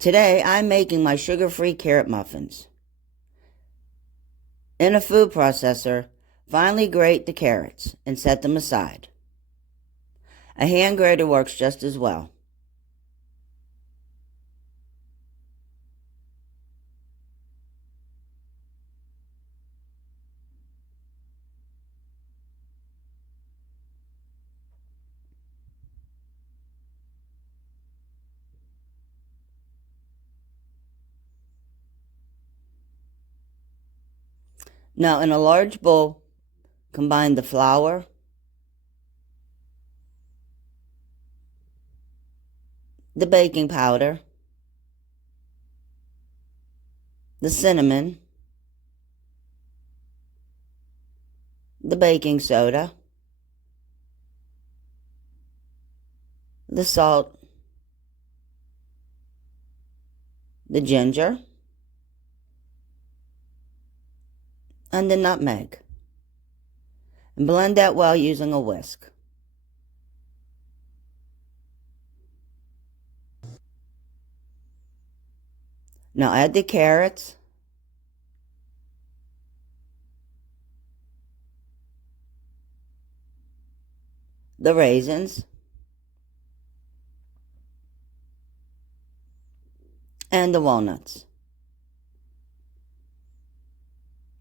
Today, I'm making my sugar-free carrot muffins. In a food processor, finely grate the carrots and set them aside. A hand grater works just as well. Now, in a large bowl, combine the flour, the baking powder, the cinnamon, the baking soda, the salt, the ginger, and the nutmeg. And blend that well using a whisk. Now add the carrots, the raisins, and the walnuts.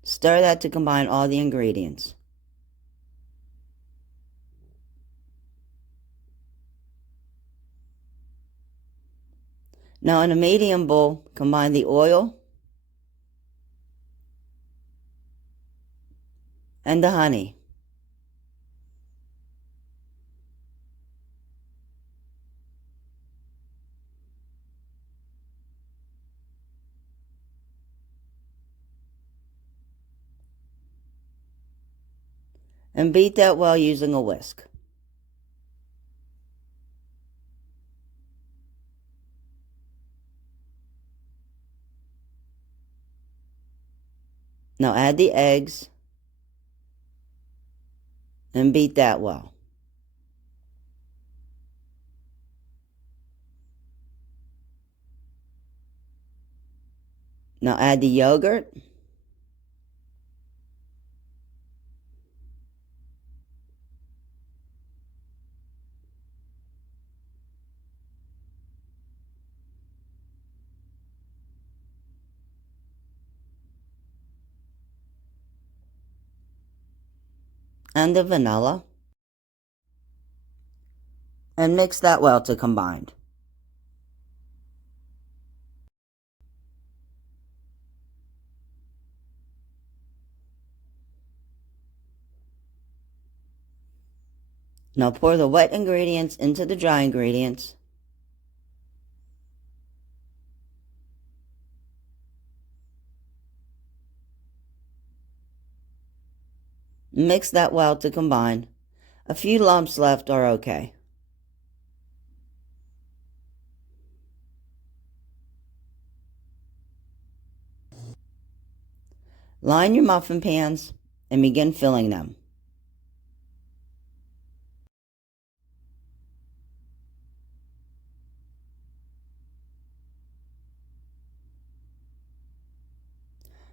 Stir that to combine all the ingredients. Now in a medium bowl, combine the oil and the honey. And beat that well using a whisk. Now add the eggs and beat that well. Now add the yogurt and the vanilla, and mix that well to combine. Now pour the wet ingredients into the dry ingredients. Mix that well to combine. A few lumps left are okay. Line your muffin pans and begin filling them.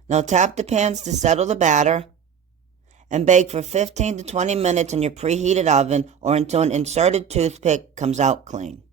Now tap the pans to settle the batter and bake for 15 to 20 minutes in your preheated oven or until an inserted toothpick comes out clean.